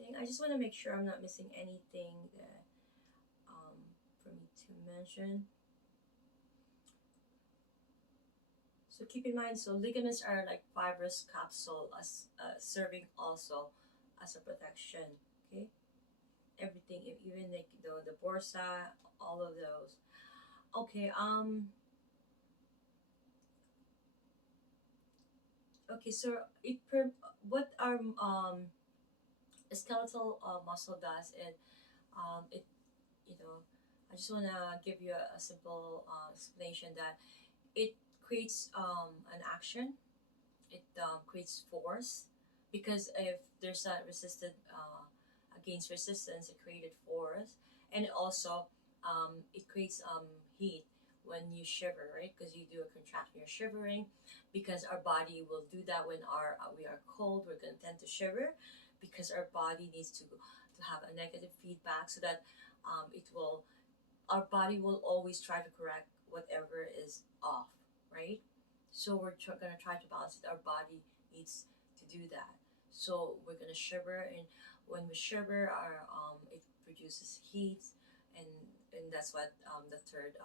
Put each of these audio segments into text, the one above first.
everything. I just want to make sure I'm not missing anything that for me to mention. So keep in mind, so ligaments are like fibrous capsule as serving also as a protection. Okay, everything, even like the bursa, all of those. Okay, okay. So what our skeletal muscle does, it you know, I just wanna give you a simple explanation that it creates an action. It creates force because if there's a resisted against resistance, it created force, and also it creates heat when you shiver, right? Because you do a contraction, you're shivering, because our body will do that when we are cold. We're gonna tend to shiver because our body needs to have a negative feedback so that it will our body will always try to correct whatever is off, right? So we're gonna try to balance it. Our body needs to do that. So we're gonna shiver, and when we shiver, our it produces heat, and that's what the third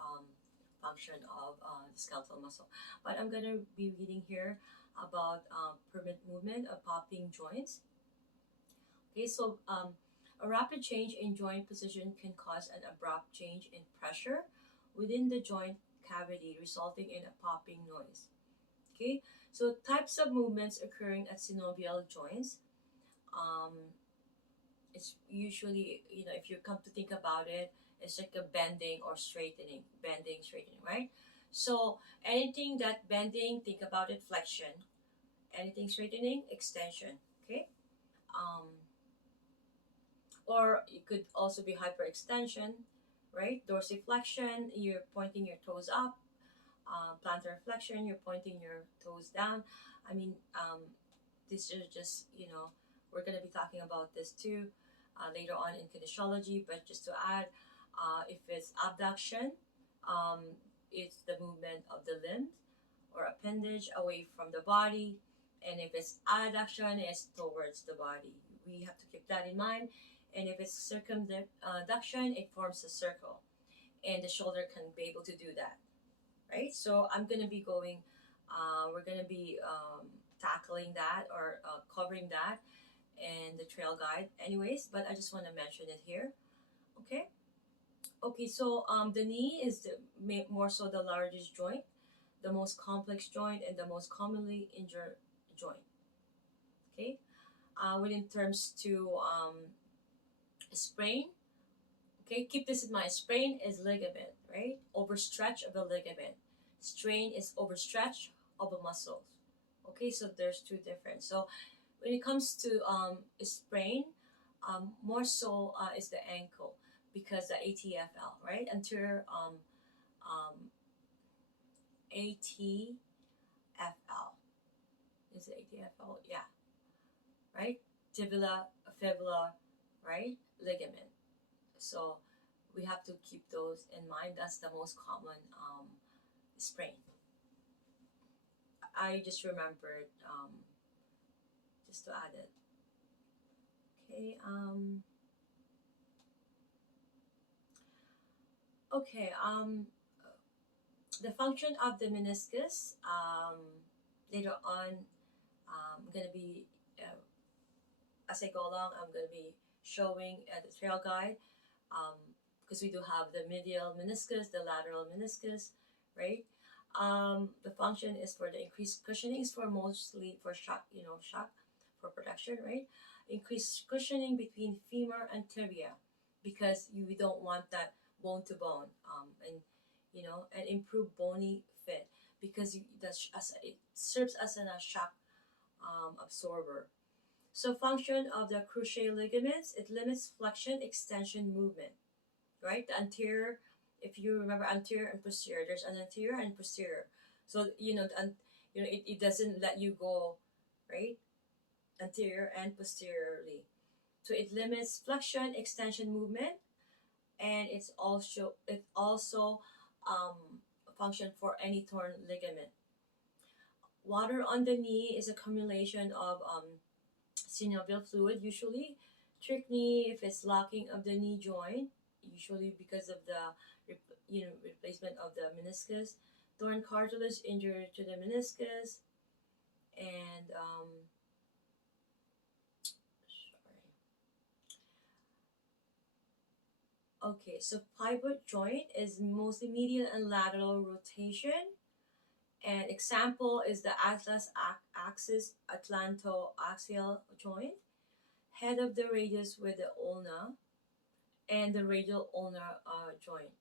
function of the skeletal muscle. But I'm gonna be reading here about permanent movement of popping joints. Okay, so a rapid change in joint position can cause an abrupt change in pressure within the joint cavity, resulting in a popping noise. Okay, so types of movements occurring at synovial joints. Um, it's usually, if you come to think about it, it's like a bending, straightening, right? So anything that bending, think about it, flexion. Anything straightening, extension. Okay. Um, or it could also be hyperextension, right? Dorsiflexion, you're pointing your toes up. Plantar flexion, you're pointing your toes down. I mean, this is just, we're going to be talking about this too later on in kinesiology, but just to add, if it's abduction, um, it's the movement of the limbs or appendage away from the body. And if it's adduction, it's towards the body. We have to keep that in mind. And if it's circumduction, it forms a circle. And the shoulder can be able to do that, right? So we're going to be tackling that or covering that in the trail guide anyways, but I just want to mention it here. Okay. Okay, so the knee is more so the largest joint, the most complex joint, and the most commonly injured joint. Okay, when in terms to sprain, okay, keep this in mind. Sprain is ligament, right? Overstretch of the ligament. Strain is overstretch of the muscles. Okay, so there's two different. So when it comes to sprain, more so is the ankle because the ATFL, right? Anterior um, ATFL. Is it ATFL? Yeah, right? Tibula, fibula, right? Ligament. So we have to keep those in mind. That's the most common sprain. I just remembered just to add it. Okay. Okay. The function of the meniscus. Later on, I'm gonna be as I go along. I'm gonna be showing the trail guide. Um, because we do have the medial meniscus, the lateral meniscus, right? The function is for the increased cushioning, is for mostly for shock, shock for protection, right? Increased cushioning between femur and tibia, because we don't want that bone to bone, and improve bony fit because it serves as a shock absorber. So function of the cruciate ligaments, it limits flexion extension movement, right? The anterior, if you remember anterior and posterior, there's an anterior and posterior. So it doesn't let you go, right? Anterior and posteriorly. So it limits flexion extension movement, and it also function for any torn ligament. Water on the knee is accumulation of synovial fluid, usually Trick knee, if it's locking of the knee joint, usually because of the replacement of the meniscus. Torn cartilage, injury to the meniscus, and sorry. Okay, so pivot joint is mostly medial and lateral rotation. And example is the atlas axis atlantoaxial joint, head of the radius with the ulna, and the radial ulnar joint.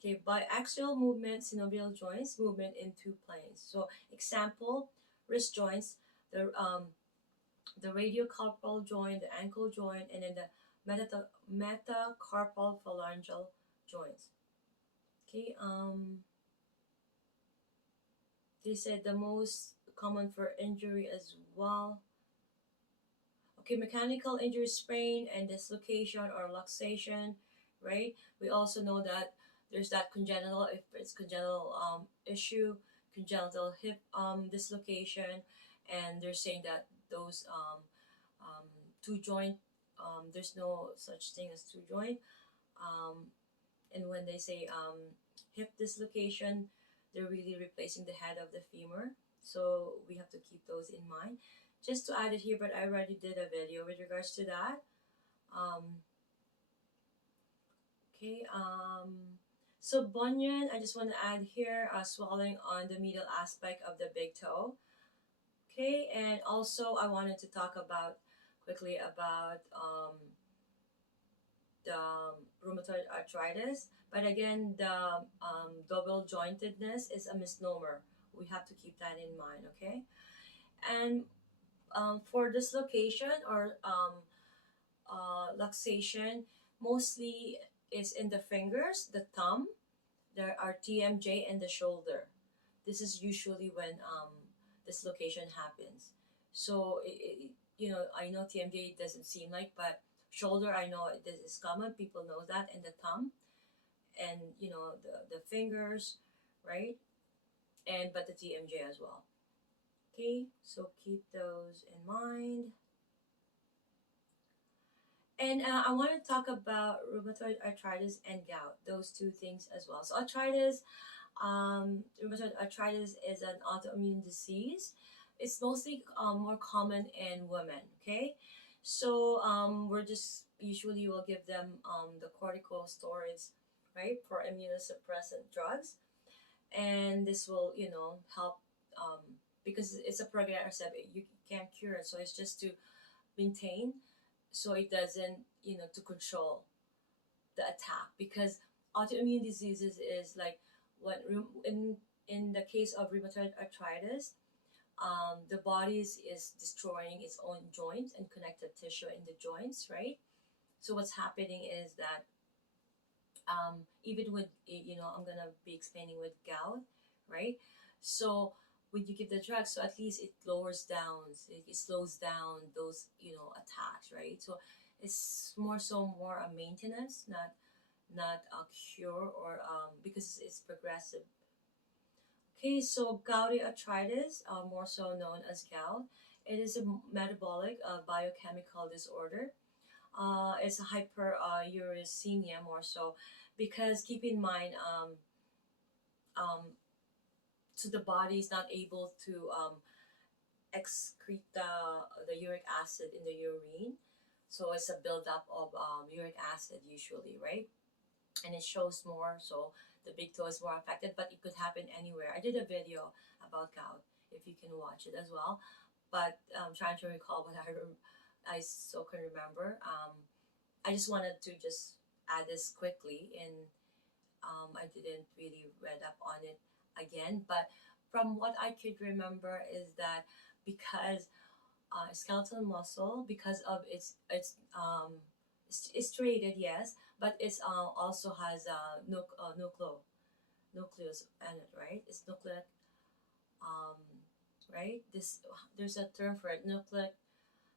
Okay, biaxial movement, synovial joints, movement in two planes. So example, wrist joints, the radiocarpal joint, the ankle joint, and then the metacarpal phalangeal joints. Okay, they said the most common for injury as well. Okay, mechanical injury, sprain and dislocation or luxation, right? We also know that there's that congenital, if it's congenital issue, congenital hip dislocation, and they're saying that those um, two joint, there's no such thing as two joint. Um, and when they say hip dislocation, they're really replacing the head of the femur. So we have to keep those in mind. Just to add it here, but I already did a video with regards to that. Um, okay. So bunion, I just want to add here swelling on the middle aspect of the big toe. Okay, and also I wanted to talk about quickly about the rheumatoid arthritis. But again, the double jointedness is a misnomer. We have to keep that in mind, okay? And for dislocation or luxation, mostly is in the fingers, the thumb, there are TMJ, and the shoulder. This is usually when dislocation happens. So I know TMJ doesn't seem like, but shoulder, I know this is common. People know that, and the thumb, and the fingers, right? And but the TMJ as well. Okay, so keep those in mind. And I want to talk about rheumatoid arthritis and gout, those two things as well. So rheumatoid arthritis is an autoimmune disease. It's mostly more common in women. Okay, so we're just usually will give them the corticosteroids, right, for immunosuppressant drugs, and this will help because it's a progressive. You can't cure it, so it's just to maintain, so it doesn't to control the attack, because autoimmune diseases is like when in the case of rheumatoid arthritis, the body is destroying its own joints and connective tissue in the joints, right? So what's happening is that even with I'm gonna be explaining with gout, right? So when you give the drug, so at least it lowers down, it slows down those attacks, right? So it's more a maintenance, not a cure, or because it's progressive. Okay, so gouty arthritis, more so known as gout, it is a metabolic biochemical disorder. It's a hyperuricemia more so, because keep in mind, um, so the body is not able to excrete the uric acid in the urine. So it's a buildup of uric acid usually, right? And it shows more, so the big toe is more affected, but it could happen anywhere. I did a video about gout, if you can watch it as well. But I'm trying to recall what I so can remember. I just wanted to just add this quickly, and I didn't really read up on it again. But from what I could remember is that because skeletal muscle, because of it's striated, yes, but it's also has a nucleus in it, right? It's nucleic, um, right? This there's a term for it, nucleic.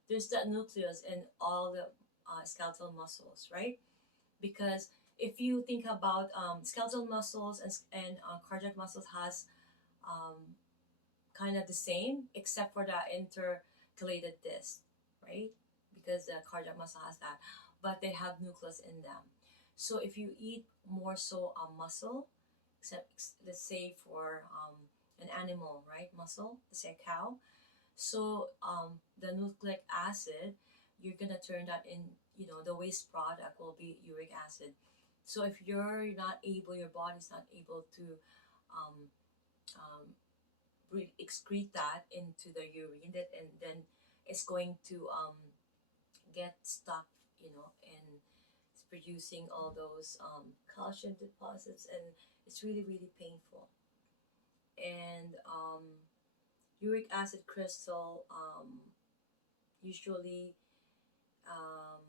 There's that nucleus in all the skeletal muscles, right? Because if you think about skeletal muscles and cardiac muscles has um, kind of the same, except for the intercalated disc, right? because the cardiac muscle has that, but they have nucleus in them. So if you eat more so a muscle, except let's say for an animal, right, muscle, let's say a cow, so the nucleic acid, you're gonna turn that in, the waste product will be uric acid. So if you're not able, your body's not able to um, um, excrete that into the urine, that and then it's going to get stuck, and it's producing all those calcium deposits, and it's really really painful. And uric acid crystal usually um,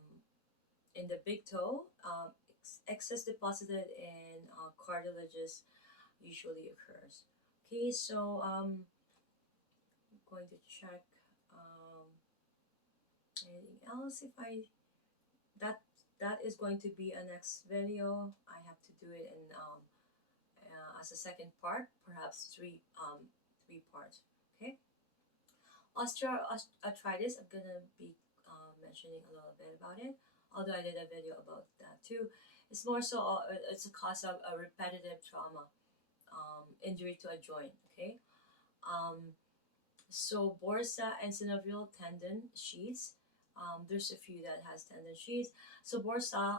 in the big toe, excess deposited in cartilages usually occurs. Okay, so I'm going to check anything else. If I that that is going to be a next video. I have to do it in as a second part, perhaps three parts. Okay, osteoarthritis. I'm gonna be mentioning a little bit about it. Although I did a video about that too. It's more so it's a cause of a repetitive trauma, injury to a joint. Okay, um, so bursa and synovial tendon sheaths. There's a few that has tendon sheaths. So bursa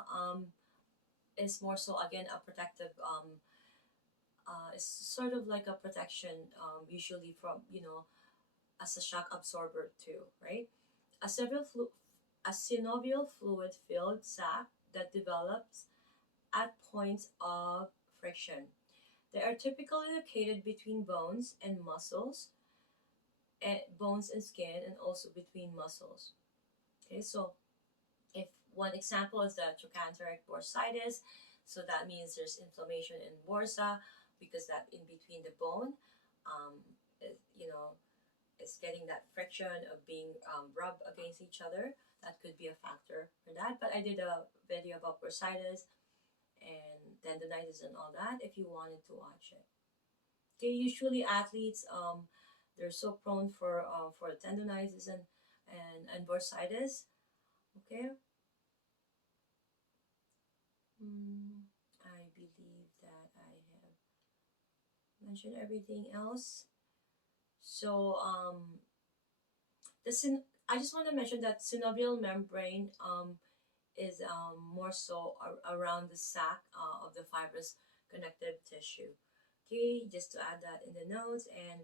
is more so again a protective. It's sort of like a protection, usually from as a shock absorber too, right? A a synovial fluid filled sac that develops at points of friction. They are typically located between bones and muscles, bones and skin, and also between muscles. Okay, so if one example is the trochanteric bursitis, so that means there's inflammation in bursa because that in between the bone, is, is getting that friction of being rubbed against each other. That could be a factor for that. But I did a video about bursitis and tendonitis and all that if you wanted to watch it. Okay, usually athletes they're so prone for tendonitis and bursitis. Okay, I believe that I have mentioned everything else. So I just want to mention that synovial membrane is more so around the sac of the fibrous connective tissue. Okay, just to add that in the notes. And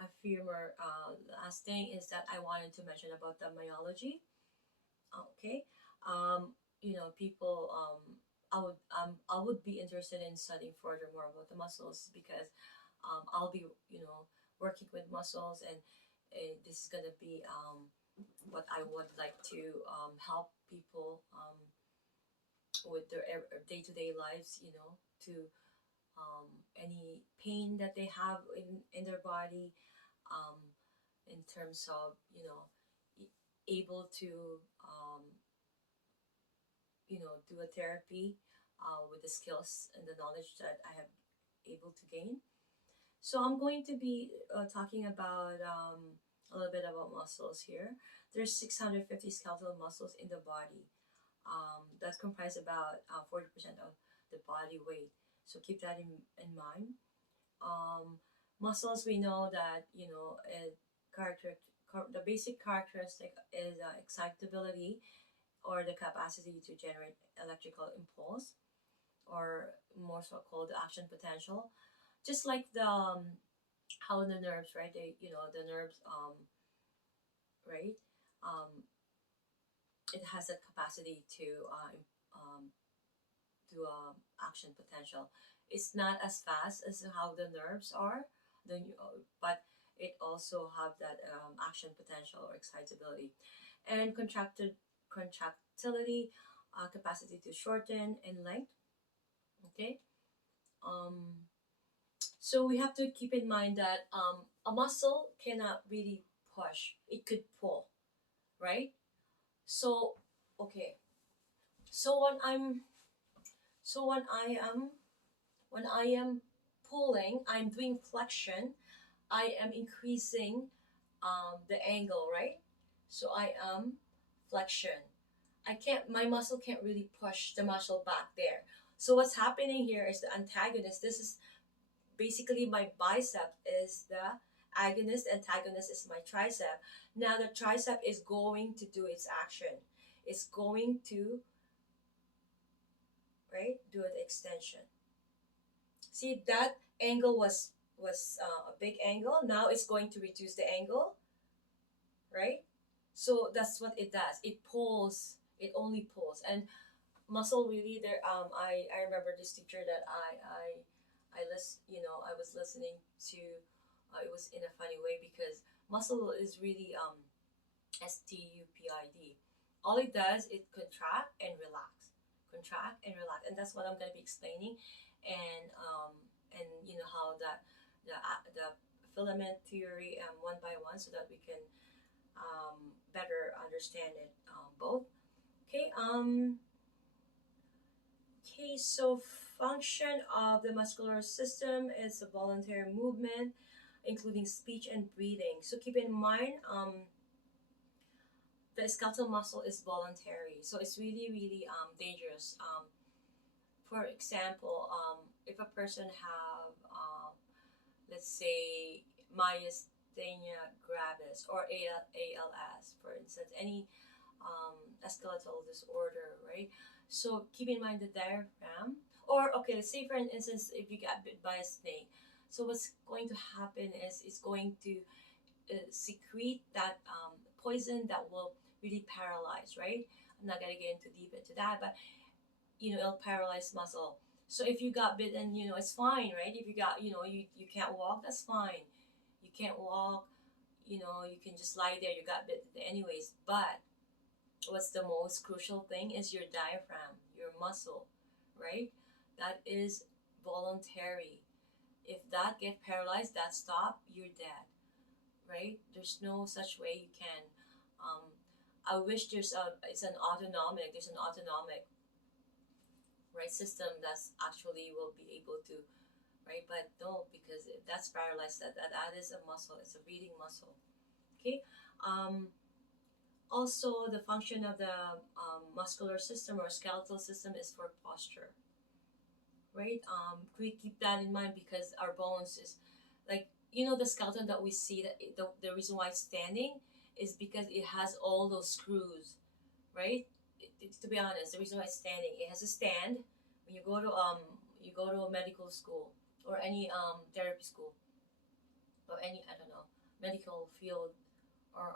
a few more last thing is that I wanted to mention about the myology. Okay, people I would be interested in studying further more about the muscles because I'll be working with muscles, and this is gonna be what I would like to help people with their day-to-day lives, to any pain that they have in their body, um, in terms of able to do a therapy with the skills and the knowledge that I have able to gain. So I'm going to be talking about a little bit about muscles here. There's 650 skeletal muscles in the body that comprise about 40% of the body weight. So keep that in mind. Um, Muscles, we know that character the basic characteristic is excitability, or the capacity to generate electrical impulse, or more so called the action potential. Just like the how the nerves, right? The nerves, right? Um, it has a capacity to do action potential. It's not as fast as how the nerves are, but it also have that action potential or excitability, and contractility, capacity to shorten in length. Okay, um, so we have to keep in mind that a muscle cannot really push; it could pull, right? So okay, so so when I am pulling, I'm doing flexion. I am increasing the angle, right? So I am flexion. My muscle can't really push the muscle back there. So what's happening here is the antagonist. This is basically my bicep is the agonist, antagonist is my tricep. Now the tricep is going to do its action. It's going to, right, do the extension. See, that angle was a big angle. Now it's going to reduce the angle, right? So that's what it does. It pulls. It only pulls. And muscle really there. I remember this teacher that I was listening to. It was in a funny way because muscle is really STUPID. All it does is contract and relax, contract and relax, and that's what I'm gonna be explaining, and you know how that the filament theory one by one so that we can better understand it both. Okay. Okay. So function of the muscular system is a voluntary movement, including speech and breathing. So keep in mind, the skeletal muscle is voluntary, so it's really really dangerous. For example, if a person have let's say myasthenia gravis or ALS, for instance, any a skeletal disorder, right? So keep in mind the diaphragm. Or okay, let's say for instance, if you get bit by a snake, so what's going to happen is it's going to secrete that poison that will really paralyze, right? I'm not gonna get into deep into that, but it'll paralyze muscle. So if you got bitten, it's fine, right? If you got, you can't walk, that's fine. You can't walk, you can just lie there. You got bitten anyways. But what's the most crucial thing is your diaphragm, your muscle, right? That is voluntary. If that get paralyzed, that stop, you're dead, right? There's no such way you can. Um, I wish there's an autonomic right system that's actually will be able to, right? But no, because if that's paralyzed, that is a muscle. It's a breathing muscle. Okay. Um, Also, the function of the muscular system or skeletal system is for posture, right? We keep that in mind because our bones is like the skeleton that we see that the reason why it's standing is because it has all those screws, right? To be honest, the reason why it's standing, it has a stand. When you go to a medical school or any therapy school or any I don't know medical field or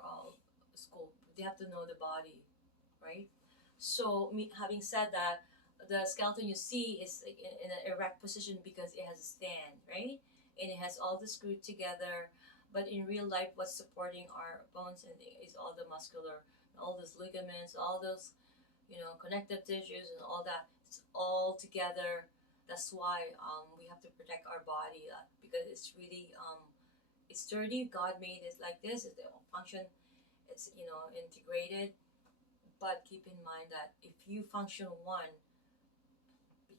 school, they have to know the body, right? So me having said that, the skeleton you see is like in an erect position because it has a stand, right? And it has all the screwed together. But in real life, what's supporting our bones and is all the muscular, all those ligaments, all those connective tissues and all that. It's all together. That's why we have to protect our body because it's really it's sturdy. God made it like this. It's the function. It's integrated. But keep in mind that if you function one,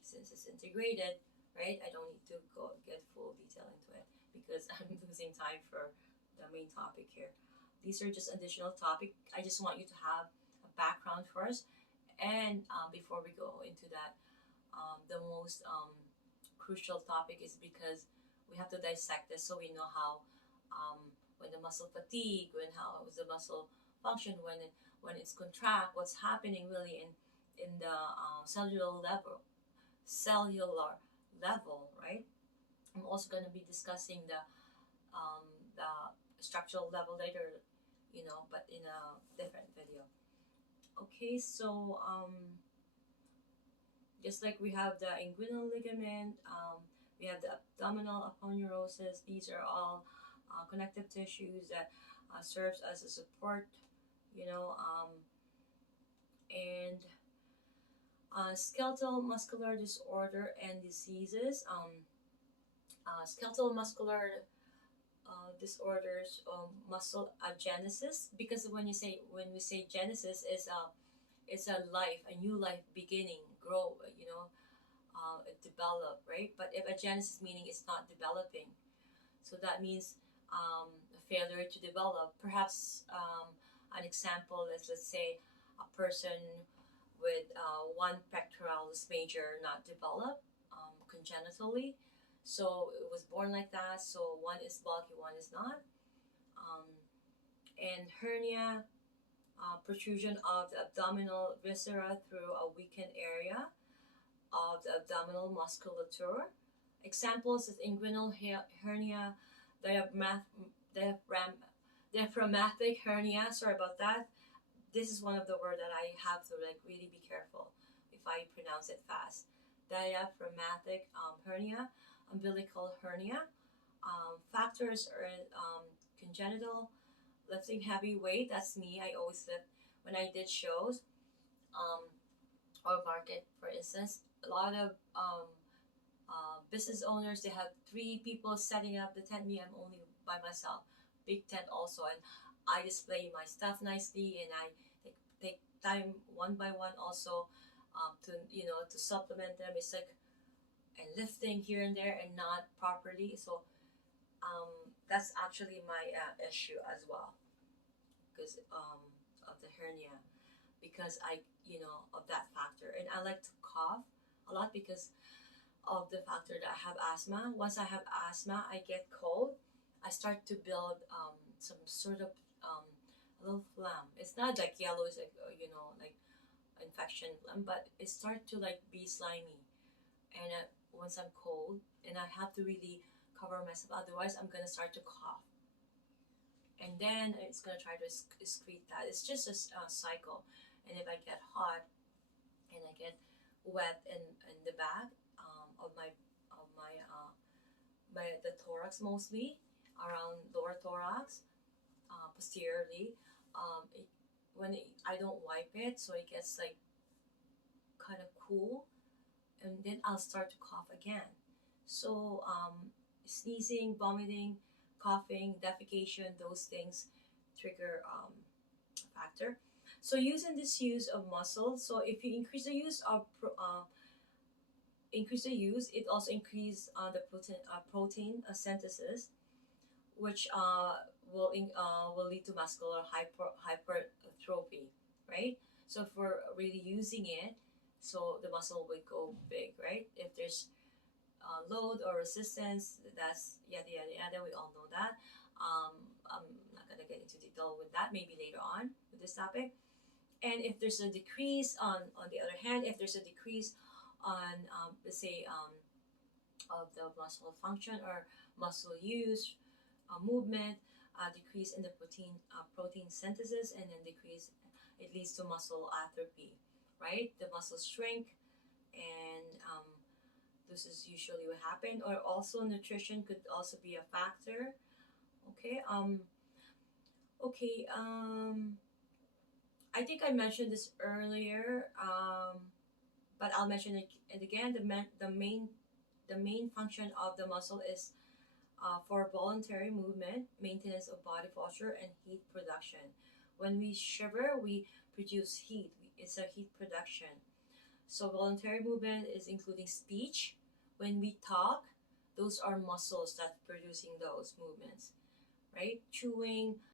since it's integrated, right? I don't need to go get full detail into it because I'm losing time for the main topic here. These are just additional topic. I just want you to have a background first, and before we go into that, the most crucial topic is because we have to dissect this so we know how when the muscle fatigue, when how is the muscle function, when it's contract, what's happening really in the cellular level, right? I'm also going to be discussing the structural level later, but in a different video. Okay, so just like we have the inguinal ligament, we have the abdominal aponeurosis. These are all connective tissues that serves as a support, you know, um, and skeletal muscular disorder and diseases. Skeletal muscular disorders, muscle agenesis. Because when we say genesis, is a life, a new life beginning, grow, develop, right? But if agenesis meaning it's not developing, so that means a failure to develop. Perhaps an example is let's say a person with one pectoralis major not developed congenitally. So it was born like that. So one is bulky, one is not. Um, and hernia, protrusion of the abdominal viscera through a weakened area of the abdominal musculature. Examples is inguinal hernia, diaphragm, diaphragmatic hernia. Sorry about that. This is one of the words that I have to like really be careful if I pronounce it fast. Diaphragmatic hernia, umbilical hernia. Factors are congenital, lifting heavy weight. That's me. I always lift when I did shows um, or market, for instance. A lot of business owners, they have three people setting up the tent. Me, I'm only by myself. Big tent also, and I display my stuff nicely, and I take time one by one also to to supplement them. It's like and lifting here and there and not properly. So that's actually my issue as well because of the hernia because I of that factor, and I like to cough a lot because of the factor that I have asthma. Once I have asthma, I get cold. I start to build some sort of a little phlegm. It's not like yellow, it's like like infection phlegm, but it starts to like be slimy. And once I'm cold, and I have to really cover myself, otherwise I'm gonna start to cough, and then it's gonna try to excrete that. It's just a cycle. And if I get hot and I get wet in the back of my the thorax mostly around lower thorax posteriorly it, I don't wipe it, so it gets like kind of cool, and then I'll start to cough again. So sneezing, vomiting, coughing, defecation, those things trigger factor. So using this use of muscle, so if you increase the use of it also increase the protein synthesis, which will lead to muscular hypertrophy, right? So if we're really using it, so the muscle would go big, right? If there's load or resistance, that's yada yada yada. We all know that. I'm not gonna get into detail with that. Maybe later on with this topic. And if there's a decrease on the other hand, if there's a decrease on let's say of the muscle function or muscle use, movement, decrease in the protein synthesis, and then decrease, it leads to muscle atrophy, right? The muscles shrink, and this is usually what happens. Or also nutrition could also be a factor. Okay. Okay. I think I mentioned this earlier, but I'll mention it again. The main function of the muscle is for voluntary movement, maintenance of body posture, and heat production. When we shiver, we produce heat. It's a heat production. So voluntary movement is including speech. When we talk, those are muscles that producing those movements, right? Chewing,